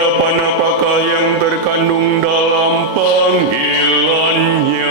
harapan apakah yang terkandung dalam panggilannya?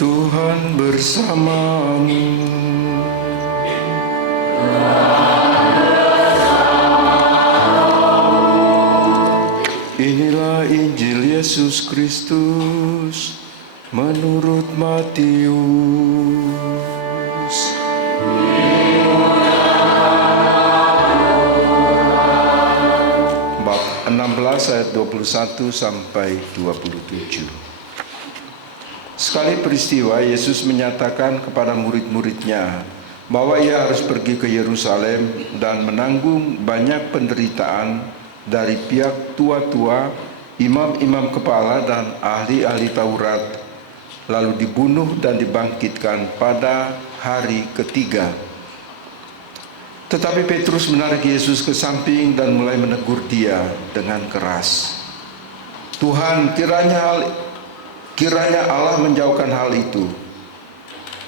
Tuhan bersamamu. Inilah Injil Yesus Kristus menurut Matius. Bab 16 ayat 21 sampai 27. Sekali peristiwa, Yesus menyatakan kepada murid-muridnya bahwa ia harus pergi ke Yerusalem dan menanggung banyak penderitaan dari pihak tua-tua, imam-imam kepala dan ahli-ahli Taurat, lalu dibunuh dan dibangkitkan pada hari ketiga. Tetapi Petrus menarik Yesus ke samping dan mulai menegur dia dengan keras. Tuhan, kiranya Allah menjauhkan hal itu.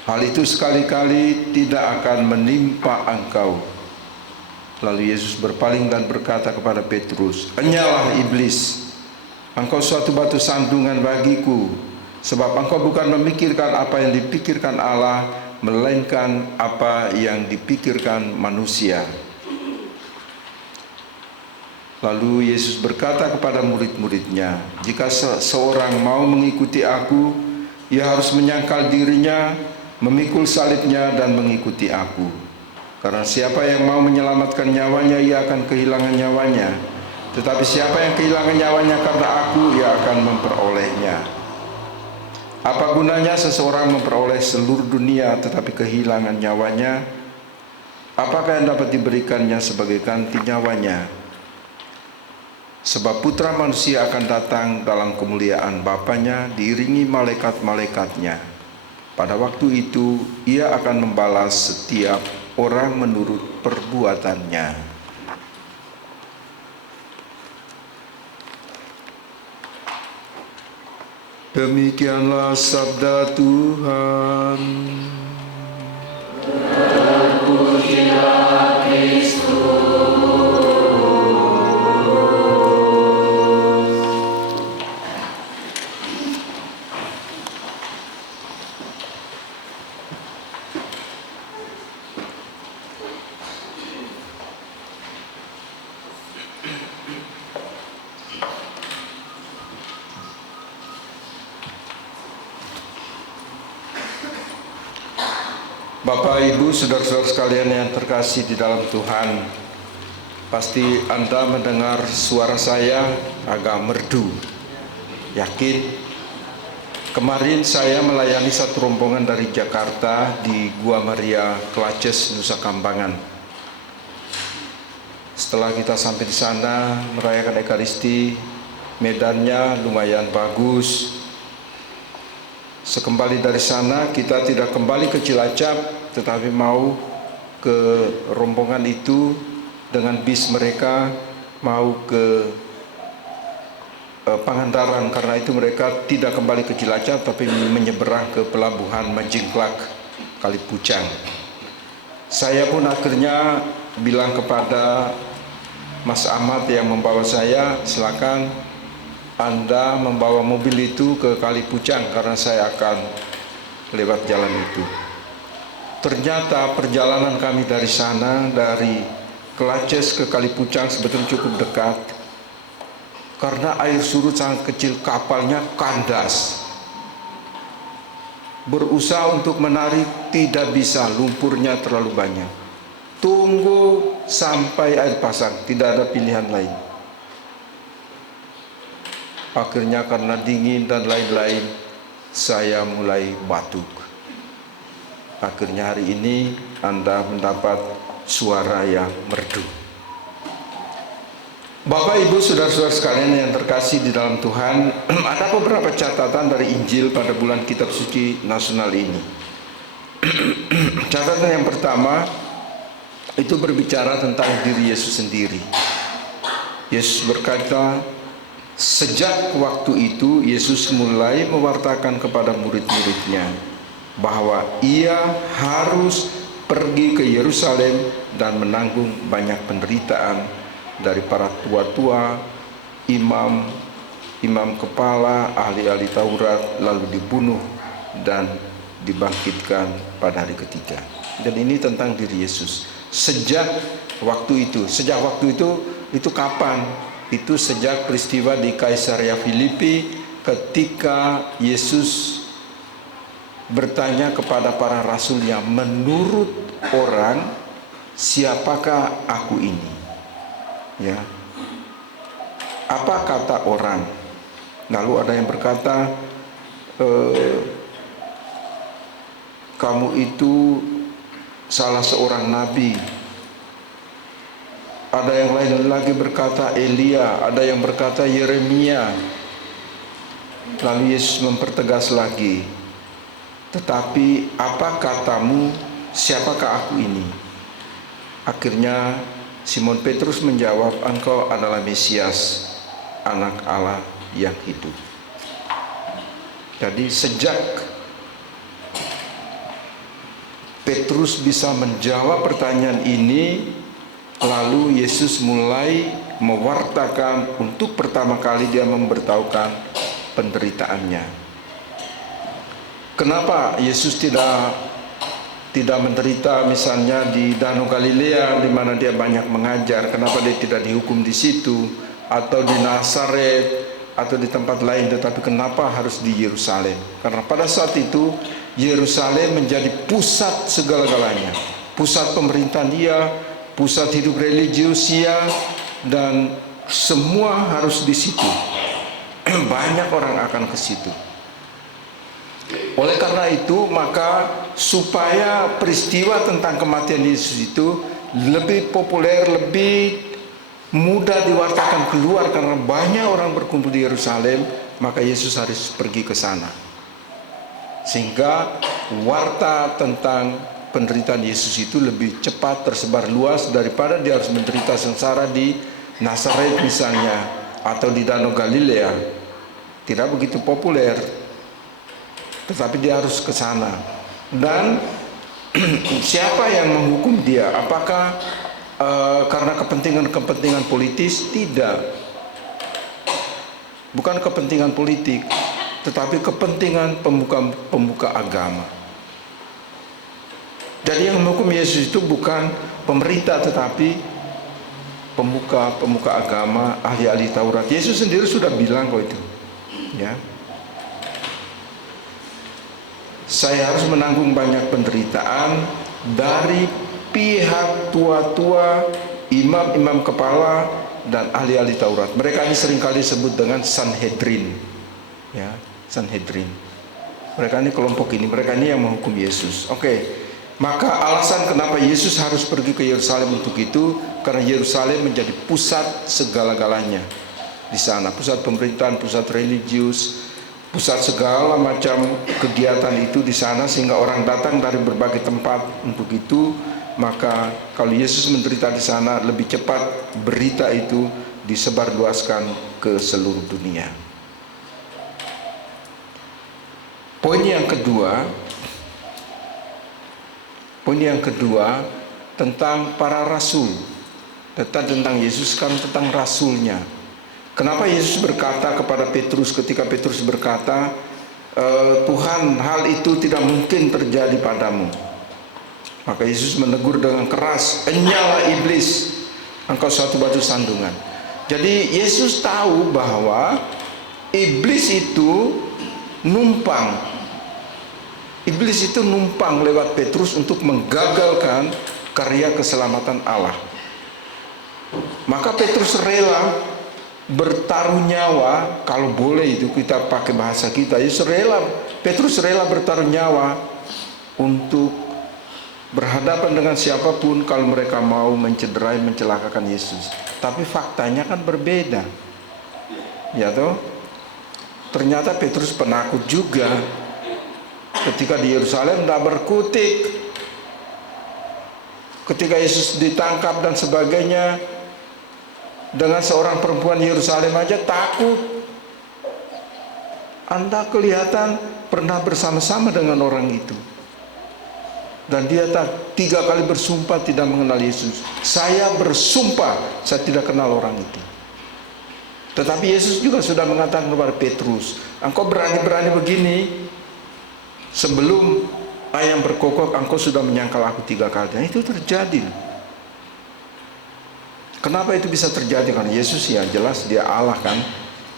Hal itu sekali-kali tidak akan menimpa engkau. Lalu Yesus berpaling dan berkata kepada Petrus, "Enyalah iblis, engkau suatu batu sandungan bagiku, sebab engkau bukan memikirkan apa yang dipikirkan Allah, melainkan apa yang dipikirkan manusia." Lalu Yesus berkata kepada murid-muridnya, "Jika seorang mau mengikuti aku, ia harus menyangkal dirinya, memikul salibnya dan mengikuti aku. Karena siapa yang mau menyelamatkan nyawanya, ia akan kehilangan nyawanya. Tetapi siapa yang kehilangan nyawanya karena aku, ia akan memperolehnya. Apa gunanya seseorang memperoleh seluruh dunia tetapi kehilangan nyawanya? Apakah yang dapat diberikannya sebagai ganti nyawanya? Sebab Putra Manusia akan datang dalam kemuliaan Bapanya diiringi malaikat-malaikatnya. Pada waktu itu ia akan membalas setiap orang menurut perbuatannya." Demikianlah sabda Tuhan. Terpujilah Kristus. Bapak, Ibu, saudara-saudara sekalian yang terkasih di dalam Tuhan, pasti Anda mendengar suara saya agak merdu. Yakin? Kemarin saya melayani satu rombongan dari Jakarta di Gua Maria, Klaces, Nusa Kambangan. Setelah kita sampai di sana merayakan Ekaristi, medannya lumayan bagus. Sekembali dari sana kita tidak kembali ke Cilacap, tetapi mau ke rombongan itu dengan bis mereka mau ke Pangandaran. Karena itu mereka tidak kembali ke Cilacap tapi menyeberang ke pelabuhan Majingklak, Kalipucang. Saya pun akhirnya bilang kepada Mas Ahmad yang membawa saya, "Silakan Anda membawa mobil itu ke Kalipucang karena saya akan lewat jalan itu." Ternyata perjalanan kami dari sana, dari Klaces ke Kalipucang sebetulnya cukup dekat. Karena air surut sangat kecil, kapalnya kandas. Berusaha untuk menarik tidak bisa, lumpurnya terlalu banyak. Tunggu sampai air pasang, tidak ada pilihan lain. Akhirnya karena dingin dan lain-lain, saya mulai batuk. Akhirnya hari ini Anda mendapat suara yang merdu. Bapak, Ibu, saudara-saudara sekalian yang terkasih di dalam Tuhan, ada beberapa catatan dari Injil pada bulan Kitab Suci Nasional ini. Catatan yang pertama itu berbicara tentang diri Yesus sendiri. Yesus berkata, sejak waktu itu Yesus mulai mewartakan kepada murid-muridnya bahwa ia harus pergi ke Yerusalem dan menanggung banyak penderitaan dari para tua-tua, imam kepala, ahli-ahli Taurat, lalu dibunuh dan dibangkitkan pada hari ketiga. Dan ini tentang diri Yesus. Sejak waktu itu kapan? Itu sejak peristiwa di Kaisarea Filipi, ketika Yesus bertanya kepada para rasulnya, menurut orang siapakah aku ini? Ya, apa kata orang? Lalu ada yang berkata, kamu itu salah seorang nabi. Ada yang lain lagi berkata Elia, ada yang berkata Yeremia. Lalu Yesus mempertegas lagi, tetapi apa katamu, siapakah aku ini? Akhirnya Simon Petrus menjawab, engkau adalah Mesias, anak Allah yang hidup. Jadi sejak Petrus bisa menjawab pertanyaan ini, lalu Yesus mulai mewartakan, untuk pertama kali dia memberitahukan penderitaannya. Kenapa Yesus tidak menderita misalnya di Danau Galilea di mana dia banyak mengajar? Kenapa dia tidak dihukum di situ atau di Nazaret atau di tempat lain, tetapi kenapa harus di Yerusalem? Karena pada saat itu Yerusalem menjadi pusat segala-galanya, pusat pemerintahan dia, pusat hidup religius dia, dan semua harus di situ. Banyak orang akan ke situ. Oleh karena itu, maka supaya peristiwa tentang kematian Yesus itu lebih populer, lebih mudah diwartakan keluar karena banyak orang berkumpul di Yerusalem, maka Yesus harus pergi ke sana. Sehingga warta tentang penderitaan Yesus itu lebih cepat tersebar luas daripada dia harus menderita sengsara di Nazaret misalnya atau di Danau Galilea. Tidak begitu populer, tetapi dia harus ke sana. Dan siapa yang menghukum dia? Apakah karena kepentingan politis? Tidak, bukan kepentingan politik, tetapi kepentingan pemuka agama. Jadi yang menghukum Yesus itu bukan pemerintah, tetapi pemuka agama, ahli-ahli Taurat. Yesus sendiri sudah bilang kok itu, ya. Saya harus menanggung banyak penderitaan dari pihak tua-tua, imam kepala, dan ahli-ahli Taurat. Mereka ini seringkali disebut dengan Sanhedrin, ya, Sanhedrin. Mereka ini kelompok ini, mereka ini yang menghukum Yesus. Oke. Maka alasan kenapa Yesus harus pergi ke Yerusalem untuk itu, karena Yerusalem menjadi pusat segala-galanya di sana, pusat pemerintahan, pusat religius, pusat segala macam kegiatan itu di sana, sehingga orang datang dari berbagai tempat untuk itu. Maka kalau Yesus menderita di sana, lebih cepat berita itu disebarluaskan ke seluruh dunia. Poin yang kedua tentang para rasul, tentang Yesus, kan tentang rasulnya. Kenapa Yesus berkata kepada Petrus ketika Petrus berkata, Tuhan, hal itu tidak mungkin terjadi padamu. Maka Yesus menegur dengan keras, enyalah iblis, engkau suatu batu sandungan. Jadi Yesus tahu bahwa iblis itu numpang lewat Petrus untuk menggagalkan karya keselamatan Allah. Maka Petrus rela bertaruh nyawa, kalau boleh itu kita pakai bahasa kita, Petrus rela bertaruh nyawa untuk berhadapan dengan siapapun kalau mereka mau mencederai, mencelakakan Yesus. Tapi faktanya kan berbeda. Ya toh? Ternyata Petrus penakut juga. Ketika di Yerusalem tidak berkutik. Ketika Yesus ditangkap dan sebagainya, dengan seorang perempuan Yerusalem aja takut. Anda kelihatan pernah bersama-sama dengan orang itu. Dan dia 3 kali bersumpah tidak mengenal Yesus. Saya bersumpah saya tidak kenal orang itu. Tetapi Yesus juga sudah mengatakan kepada Petrus, engkau berani-berani begini, sebelum ayam berkokok engkau sudah menyangkal aku 3 kali. Dan itu terjadi. Kenapa itu bisa terjadi? Karena Yesus ya jelas dia Allah kan.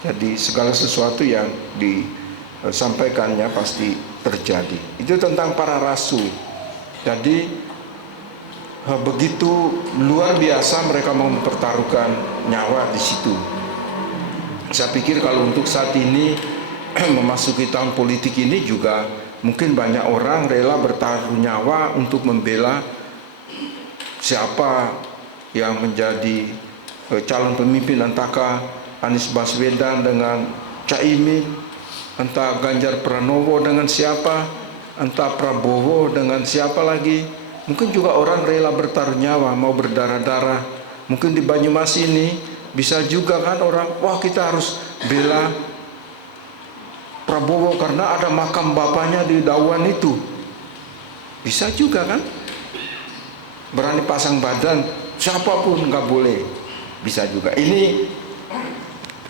Jadi segala sesuatu yang disampaikannya pasti terjadi. Itu tentang para rasul. Jadi begitu luar biasa mereka mau mempertaruhkan nyawa di situ. Saya pikir kalau untuk saat ini memasuki tahun politik ini juga mungkin banyak orang rela bertaruh nyawa untuk membela siapa yang menjadi calon pemimpin, entahkah Anies Baswedan dengan Caimin, entah Ganjar Pranowo dengan siapa, entah Prabowo dengan siapa lagi. Mungkin juga orang rela bertaruh nyawa, mau berdarah-darah. Mungkin di Banyumas ini bisa juga kan orang, wah kita harus bela Prabowo karena ada makam bapaknya di Dawan itu. Bisa juga kan? Berani pasang badan, siapapun nggak boleh. Bisa juga. Ini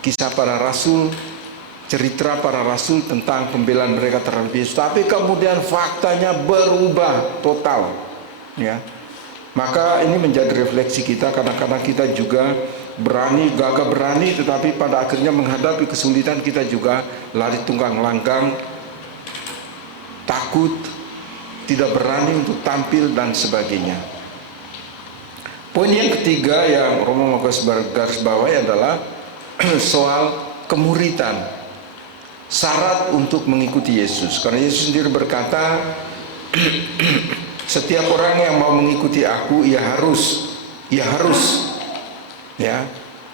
kisah para rasul, cerita para rasul tentang pembelaan mereka terhadap Yesus. Tapi kemudian faktanya berubah total. Ya, maka ini menjadi refleksi kita. Kadang-kadang kita juga berani, gagah berani, tetapi pada akhirnya menghadapi kesulitan kita juga lari tunggang langgang, takut, tidak berani untuk tampil dan sebagainya. Poin yang ketiga yang Romo mau garis bawahi adalah soal kemuritan, syarat untuk mengikuti Yesus. Karena Yesus sendiri berkata, setiap orang yang mau mengikuti aku, ia harus, ya,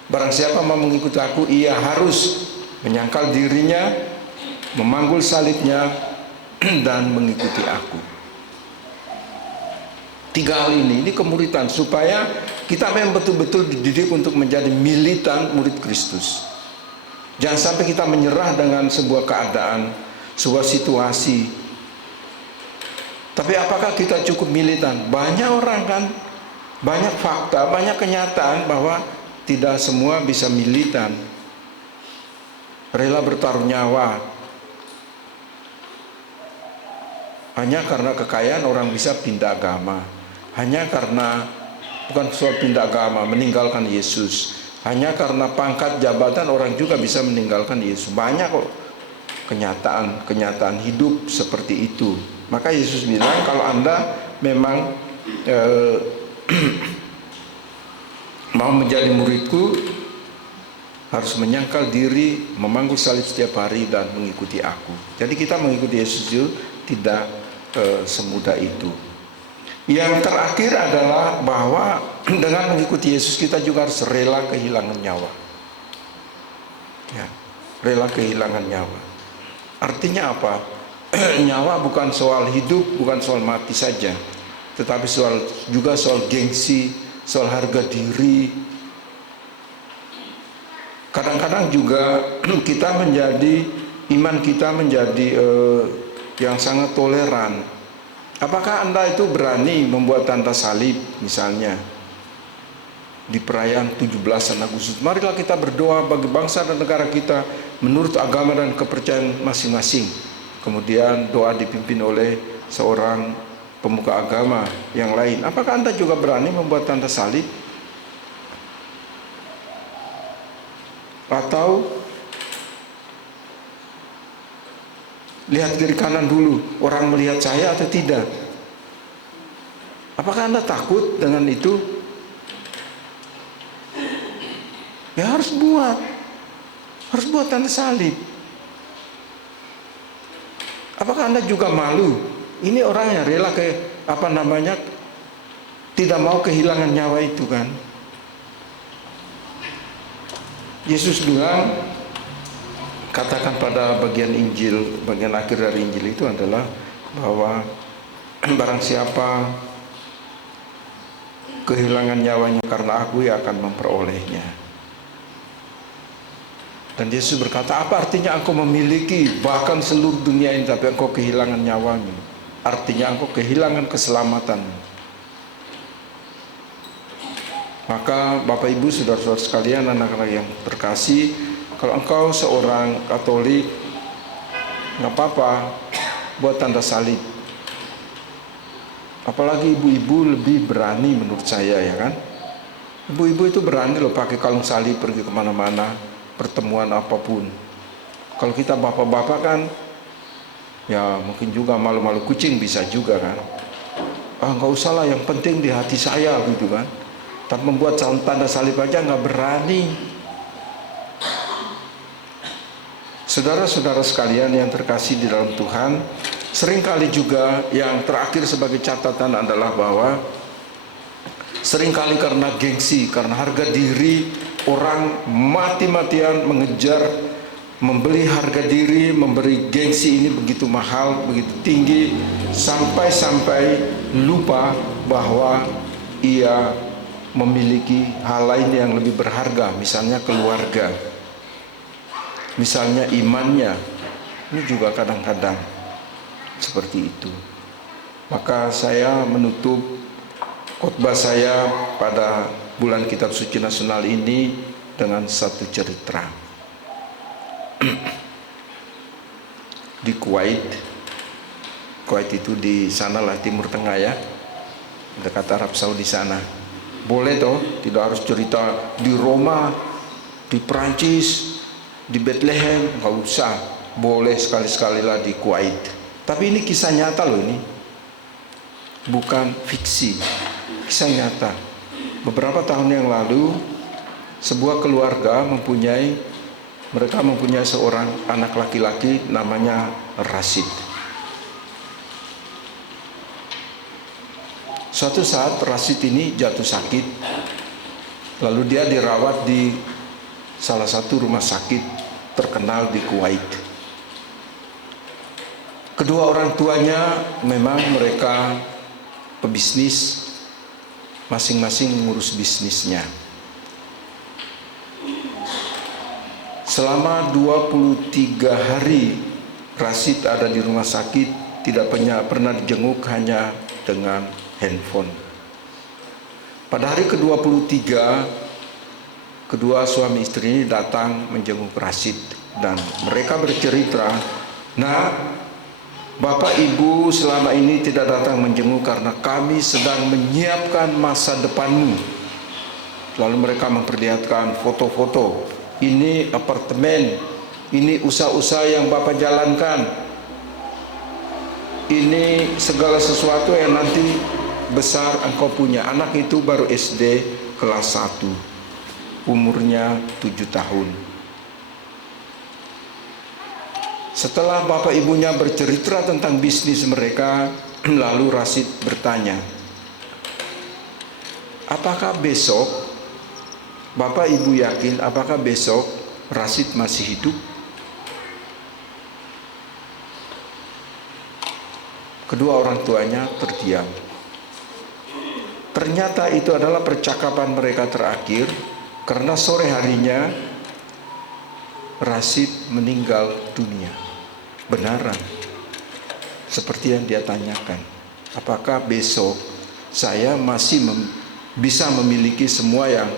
barang siapa mau mengikuti aku, ia harus menyangkal dirinya, memanggul salibnya, dan mengikuti aku. 3 hal ini kemuritan, supaya kita memang betul-betul dididik untuk menjadi militan murid Kristus. Jangan sampai kita menyerah dengan sebuah keadaan, sebuah situasi. Tapi apakah kita cukup militan? Banyak orang kan, banyak fakta, banyak kenyataan bahwa tidak semua bisa militan, rela bertaruh nyawa. Hanya karena kekayaan orang bisa pindah agama. Hanya karena, bukan soal pindah agama, meninggalkan Yesus. Hanya karena pangkat jabatan orang juga bisa meninggalkan Yesus. Banyak kok kenyataan hidup seperti itu. Maka Yesus bilang, kalau Anda memang mau menjadi muridku, harus menyangkal diri, memanggul salib setiap hari dan mengikuti aku. Jadi kita mengikuti Yesus itu tidak semudah itu. Yang terakhir adalah bahwa dengan mengikuti Yesus kita juga harus rela kehilangan nyawa. Ya, rela kehilangan nyawa. Artinya apa? Nyawa bukan soal hidup, bukan soal mati saja, tetapi juga soal gengsi, soal harga diri. Kadang-kadang juga kita iman kita menjadi yang sangat toleran. Apakah Anda itu berani membuat tanda salib misalnya di perayaan 17 Agustus? Marilah kita berdoa bagi bangsa dan negara kita menurut agama dan kepercayaan masing-masing. Kemudian doa dipimpin oleh seorang pemuka agama yang lain. Apakah Anda juga berani membuat tanda salib? Atau lihat kiri kanan dulu, orang melihat saya atau tidak? Apakah Anda takut dengan itu? Ya harus buat tanda salib. Apakah Anda juga malu? Ini orang yang rela tidak mau kehilangan nyawa itu kan. Yesus bilang, katakan pada bagian Injil, bagian akhir dari Injil itu adalah bahwa barang siapa kehilangan nyawanya karena aku, ia akan memperolehnya. Dan Yesus berkata, apa artinya engkau memiliki bahkan seluruh dunia ini tapi engkau kehilangan nyawamu? Artinya engkau kehilangan keselamatan. Maka Bapak Ibu, saudara-saudara sekalian, anak-anak yang terkasih, kalau engkau seorang Katolik, nggak apa-apa buat tanda salib. Apalagi ibu-ibu lebih berani menurut saya, ya kan. Ibu-ibu itu berani loh pakai kalung salib pergi kemana-mana, pertemuan apapun. Kalau kita bapak-bapak kan, ya mungkin juga malu-malu kucing bisa juga kan. Nggak usah lah, yang penting di hati saya gitu kan. Tapi membuat tanda salib aja nggak berani. Saudara-saudara sekalian yang terkasih di dalam Tuhan, seringkali juga yang terakhir sebagai catatan adalah bahwa seringkali karena gengsi, karena harga diri, orang mati-matian mengejar membeli harga diri, memberi gengsi ini begitu mahal, begitu tinggi, sampai-sampai lupa bahwa ia memiliki hal lain yang lebih berharga, misalnya keluarga, misalnya imannya. Ini juga kadang-kadang seperti itu. Maka saya menutup khotbah saya pada bulan Kitab Suci Nasional ini dengan satu cerita. Di Kuwait itu di sana lah, Timur Tengah ya, dekat Arab Saudi sana. Boleh toh, tidak harus cerita di Roma, di Prancis, di Bethlehem, nggak usah. Boleh sekali-sekali lah di Kuwait. Tapi ini kisah nyata loh, ini bukan fiksi, kisah nyata. Beberapa tahun yang lalu, sebuah keluarga mereka mempunyai seorang anak laki-laki namanya Rashid. Suatu saat Rashid ini jatuh sakit, lalu dia dirawat di salah satu rumah sakit terkenal di Kuwait. Kedua orang tuanya memang mereka pebisnis, masing-masing mengurus bisnisnya. Selama 23 hari Rashid ada di rumah sakit, tidak pernah dijenguk, hanya dengan handphone. Pada hari ke-23, kedua suami istri ini datang menjenguk Rashid dan mereka bercerita, "Nah, Bapak Ibu selama ini tidak datang menjenguk karena kami sedang menyiapkan masa depanmu." Lalu mereka memperlihatkan foto-foto. Ini apartemen, ini usaha-usaha yang Bapak jalankan, ini segala sesuatu yang nanti besar engkau punya. Anak itu baru SD kelas 1, umurnya 7 tahun. Setelah bapak ibunya bercerita tentang bisnis mereka, lalu Rashid bertanya, apakah besok Bapak Ibu yakin apakah besok Rashid masih hidup? Kedua orang tuanya terdiam. Ternyata itu adalah percakapan mereka terakhir, karena sore harinya Rashid meninggal dunia. Benaran seperti yang dia tanyakan, apakah besok saya masih bisa memiliki semua yang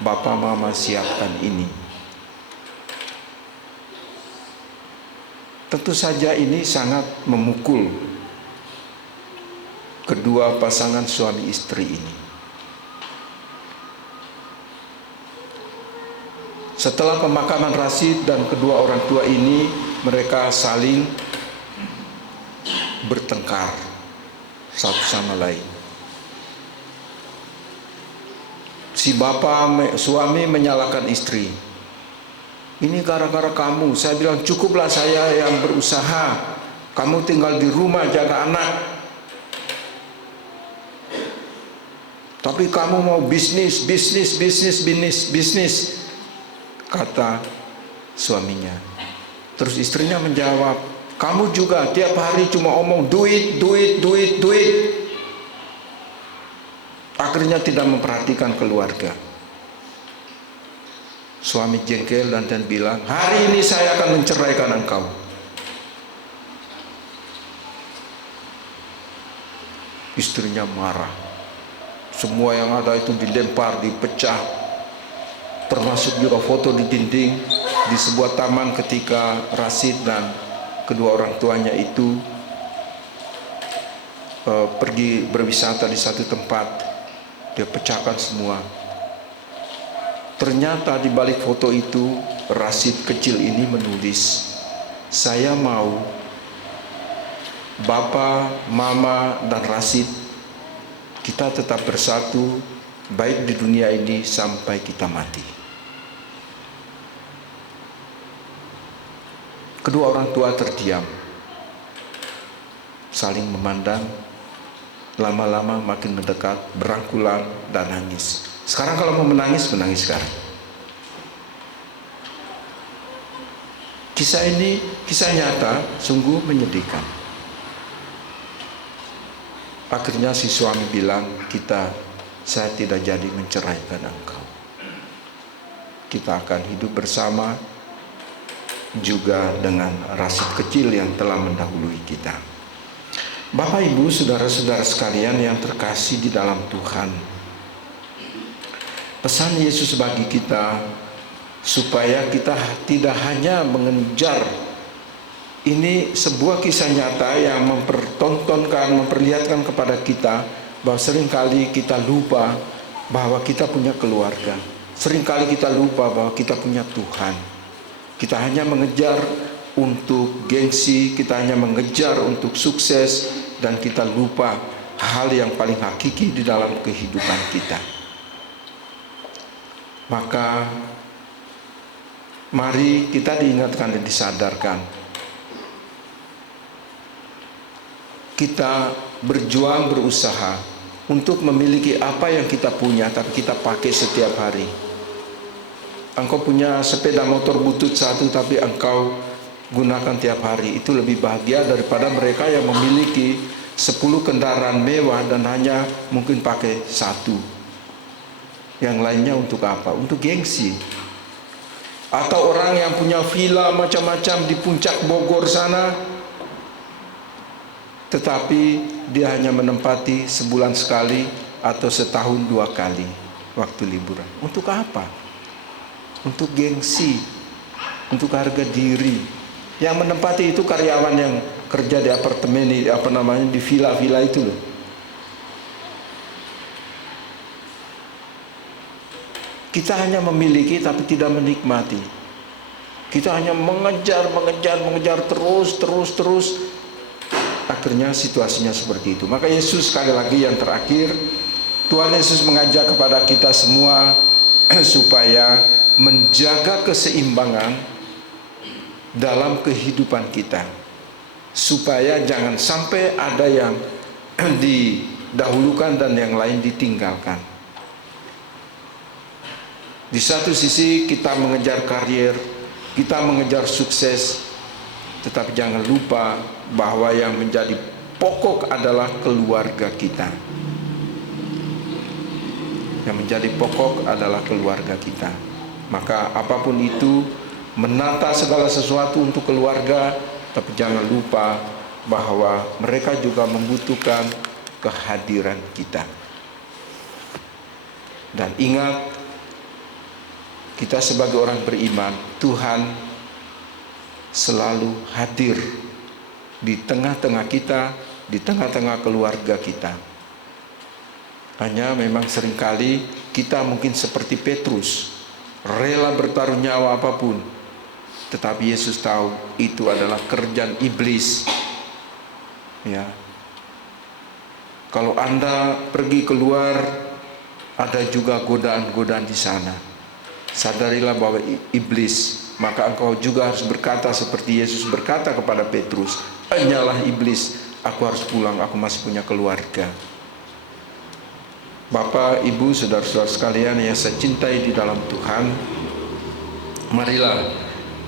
Bapak Mama siapkan ini? Tentu saja ini sangat memukul kedua pasangan suami istri ini. Setelah pemakaman Rashid dan kedua orang tua ini, mereka saling bertengkar satu sama lain. Si suami menyalahkan istri. Ini gara-gara kamu. Saya bilang cukuplah saya yang berusaha. Kamu tinggal di rumah jaga anak. Tapi kamu mau bisnis, kata suaminya. Terus istrinya menjawab, kamu juga tiap hari cuma omong duit. Akhirnya tidak memperhatikan keluarga. Suami jengkel dan bilang, hari ini saya akan menceraikan engkau. Istrinya marah. Semua yang ada itu dilempar, dipecah. Termasuk juga foto di dinding di sebuah taman ketika Rasid dan kedua orang tuanya itu pergi berwisata di satu tempat. Dia pecahkan semua. Ternyata di balik foto itu Rasid kecil ini menulis, saya mau Bapak, Mama, dan Rasid kita tetap bersatu baik di dunia ini sampai kita mati. Kedua orang tua terdiam, saling memandang, lama-lama makin mendekat, berangkulan dan nangis. Sekarang kalau mau menangis sekarang. Kisah ini kisah nyata, sungguh menyedihkan. Akhirnya si suami bilang, saya tidak jadi menceraikan engkau. Kita akan hidup bersama juga dengan Rasid kecil yang telah mendahului kita. Bapak, Ibu, saudara-saudara sekalian yang terkasih di dalam Tuhan, pesan Yesus bagi kita supaya kita tidak hanya mengejar. Ini sebuah kisah nyata yang memperlihatkan kepada kita bahwa seringkali kita lupa bahwa kita punya keluarga. Seringkali kita lupa bahwa kita punya Tuhan. Kita hanya mengejar untuk gengsi, kita hanya mengejar untuk sukses, dan kita lupa hal yang paling hakiki di dalam kehidupan kita. Maka mari kita diingatkan dan disadarkan, kita berjuang, berusaha untuk memiliki apa yang kita punya, tapi kita pakai setiap hari. Engkau punya sepeda motor butut satu, tapi engkau gunakan tiap hari. Itu lebih bahagia daripada mereka yang memiliki 10 kendaraan mewah dan hanya mungkin pakai satu. Yang lainnya untuk apa? Untuk gengsi. Atau orang yang punya villa macam-macam di puncak Bogor sana, tetapi dia hanya menempati sebulan sekali atau setahun 2 kali waktu liburan. Untuk apa? Untuk gengsi, untuk harga diri. Yang menempati itu karyawan yang kerja di apartemen, di villa-villa itu loh. Kita hanya memiliki tapi tidak menikmati. Kita hanya mengejar terus. Akhirnya situasinya seperti itu. Maka Yesus, sekali lagi yang terakhir, Tuhan Yesus mengajak kepada kita semua supaya menjaga keseimbangan dalam kehidupan kita, supaya jangan sampai ada yang didahulukan dan yang lain ditinggalkan. Di satu sisi kita mengejar karir, kita mengejar sukses, tetapi jangan lupa bahwa yang menjadi pokok adalah keluarga kita. Yang menjadi pokok adalah keluarga kita. Maka apapun itu, menata segala sesuatu untuk keluarga, tapi jangan lupa bahwa mereka juga membutuhkan kehadiran kita. Dan ingat, kita sebagai orang beriman, Tuhan selalu hadir di tengah-tengah kita, di tengah-tengah keluarga kita. Hanya memang seringkali kita mungkin seperti Petrus, rela bertaruh nyawa apapun, tetapi Yesus tahu itu adalah kerjaan iblis. Ya, kalau Anda pergi keluar, ada juga godaan-godaan di sana. Sadarilah bahwa iblis, maka engkau juga harus berkata seperti Yesus berkata kepada Petrus, "Enyalah iblis, aku harus pulang, aku masih punya keluarga." Bapak, Ibu, saudara-saudara sekalian yang saya cintai di dalam Tuhan, marilah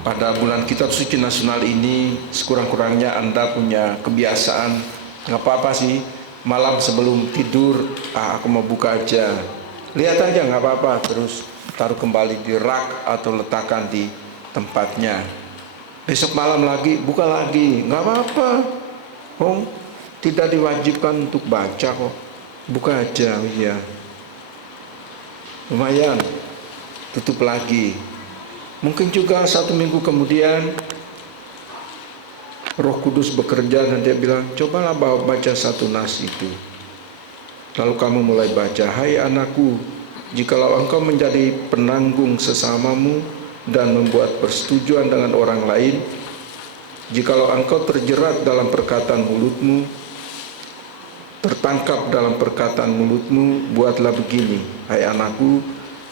pada bulan Kitab Suci Nasional ini, sekurang-kurangnya Anda punya kebiasaan, nggak apa-apa sih, malam sebelum tidur, aku mau buka aja, lihat aja nggak apa-apa, terus taruh kembali di rak atau letakkan di tempatnya. Besok malam lagi, buka lagi, nggak apa-apa. Oh, tidak diwajibkan untuk baca kok. Buka aja, ya. Lumayan, tutup lagi. Mungkin juga 1 minggu kemudian Roh Kudus bekerja dan dia bilang, cobalah baca satu nas itu. Lalu kamu mulai baca, hai anakku, jikalau engkau menjadi penanggung sesamamu dan membuat persetujuan dengan orang lain, jikalau engkau terjerat dalam perkataan mulutmu, tertangkap dalam perkataan mulutmu, buatlah begini, hai anakku,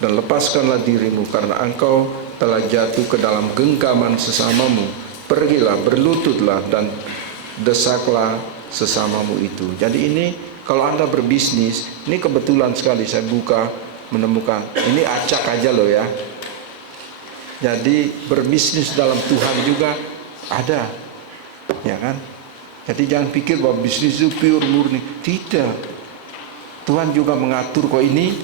dan lepaskanlah dirimu karena engkau telah jatuh ke dalam genggaman sesamamu. Pergilah, berlututlah dan desaklah sesamamu itu. Jadi ini kalau Anda berbisnis, ini kebetulan sekali saya buka menemukan, ini acak aja loh ya. Jadi berbisnis dalam Tuhan juga ada, ya kan? Jadi jangan pikir bahwa bisnis itu pure murni. Tidak. Tuhan juga mengatur kok ini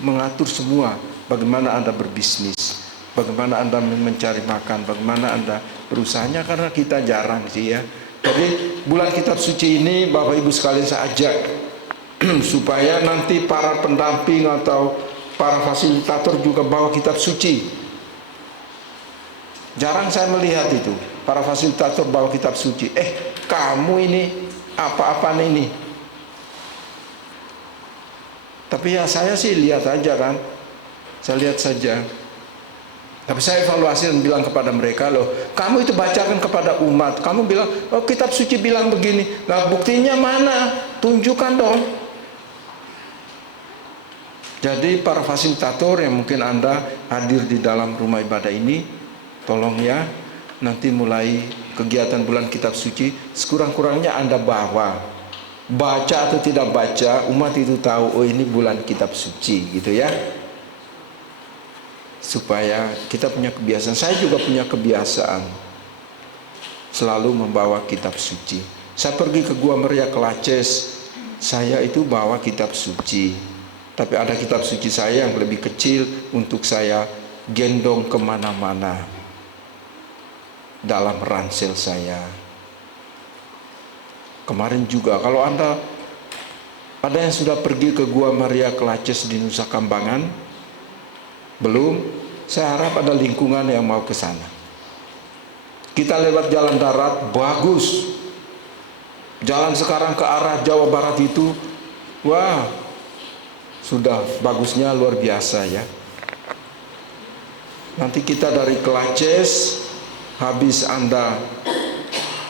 mengatur semua. Bagaimana Anda berbisnis, bagaimana Anda mencari makan, bagaimana Anda berusahanya, karena kita jarang sih ya. Jadi bulan Kitab Suci ini Bapak Ibu sekalian saya ajak supaya nanti para pendamping atau para fasilitator juga bawa Kitab Suci. Jarang saya melihat itu, para fasilitator bawa Kitab Suci. Kamu ini apa-apaan ini? Tapi ya saya sih lihat aja kan, saya lihat saja. Tapi saya evaluasi dan bilang kepada mereka, loh, kamu itu bacakan kepada umat. Kamu bilang, oh Kitab Suci bilang begini. Nah buktinya mana? Tunjukkan dong. Jadi para fasilitator yang mungkin Anda hadir di dalam rumah ibadah ini, tolong ya, nanti mulai kegiatan bulan Kitab Suci, sekurang-kurangnya Anda bawa. Baca atau tidak baca, umat itu tahu, oh ini bulan Kitab Suci, gitu ya. Supaya kita punya kebiasaan, saya juga punya kebiasaan selalu membawa Kitab Suci. Saya pergi ke Gua Maria Kelaces, saya itu bawa Kitab Suci. Tapi ada Kitab Suci saya yang lebih kecil untuk saya gendong kemana-mana dalam ransel saya. Kemarin juga, kalau Anda ada yang sudah pergi ke Gua Maria Kelaces di Nusa Kambangan, belum, saya harap ada lingkungan yang mau ke sana. Kita lewat jalan darat, bagus. Jalan sekarang ke arah Jawa Barat itu, wah, sudah bagusnya luar biasa ya. Nanti kita dari Kelaces, habis Anda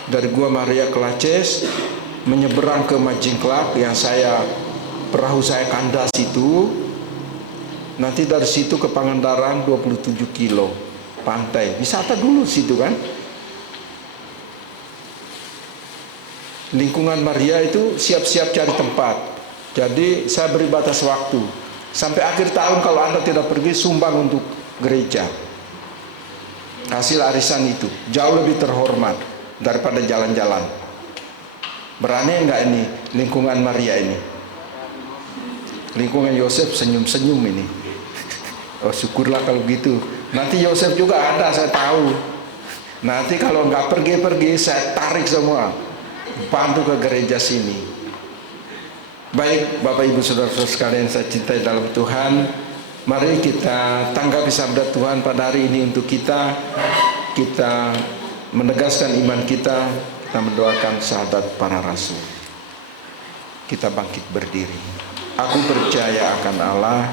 dari Gua Maria Kelaces menyeberang ke Majingklak yang perahu saya kandas itu, nanti dari situ ke Pangandaran 27 kilo pantai, wisata dulu situ kan. Lingkungan Maria itu siap-siap cari tempat. Jadi saya beri batas waktu sampai akhir tahun, kalau Anda tidak pergi, sumbang untuk gereja. Hasil arisan itu jauh lebih terhormat daripada jalan-jalan. Berani enggak ini lingkungan Maria ini? Lingkungan Yosef senyum-senyum ini. Oh syukurlah kalau gitu. Nanti Yosef juga ada, saya tahu. Nanti kalau enggak pergi-pergi, saya tarik semua, bantu ke gereja sini. Baik Bapak Ibu Saudara-saudara sekalian saya cintai dalam Tuhan, mari kita tanggapi sabda Tuhan pada hari ini untuk kita menegaskan iman kita mendoakan sahadat para rasul. Kita bangkit berdiri. Aku percaya akan Allah,